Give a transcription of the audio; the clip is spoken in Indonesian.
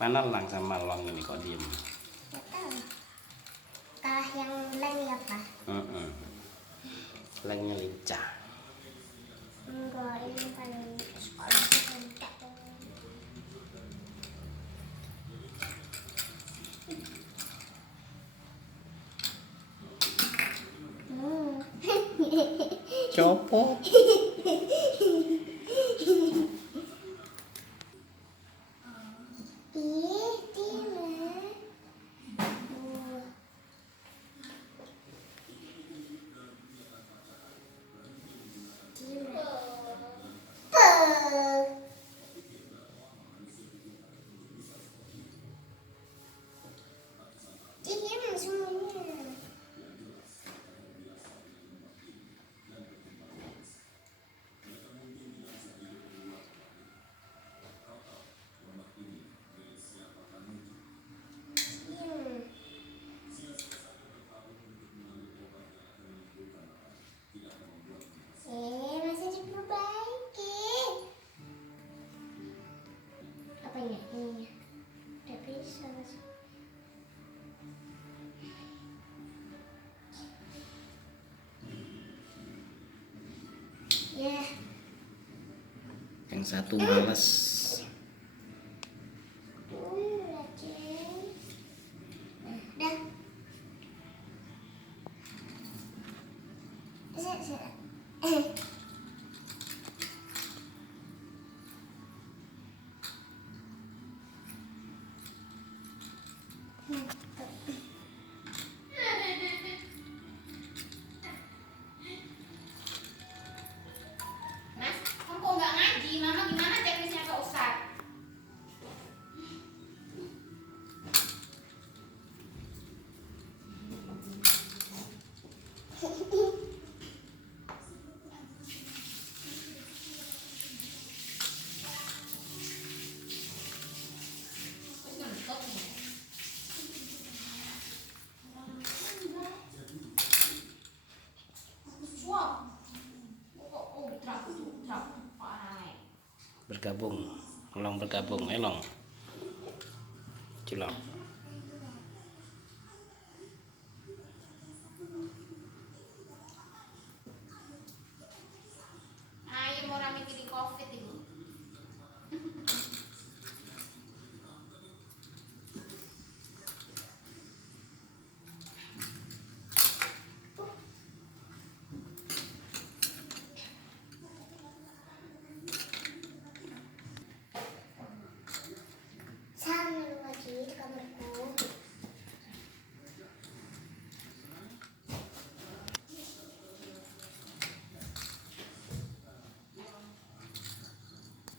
Mana Lang sama Long ini kok diem? Nggak tahu. Yang lain ya Pak? Langnya lincah. Enggak, ini kan sekolah sebentar. Copot. Ih, Tina. Diam semuanya. Masih diperbaiki. Apanya? Ini udah bisa. Ya. Yang satu males. Dah. Mas, kamu kok nggak ngaji? Mama gimana teknisnya ke Ustadz? Bergabung. Long bergabung. Long. Cilok.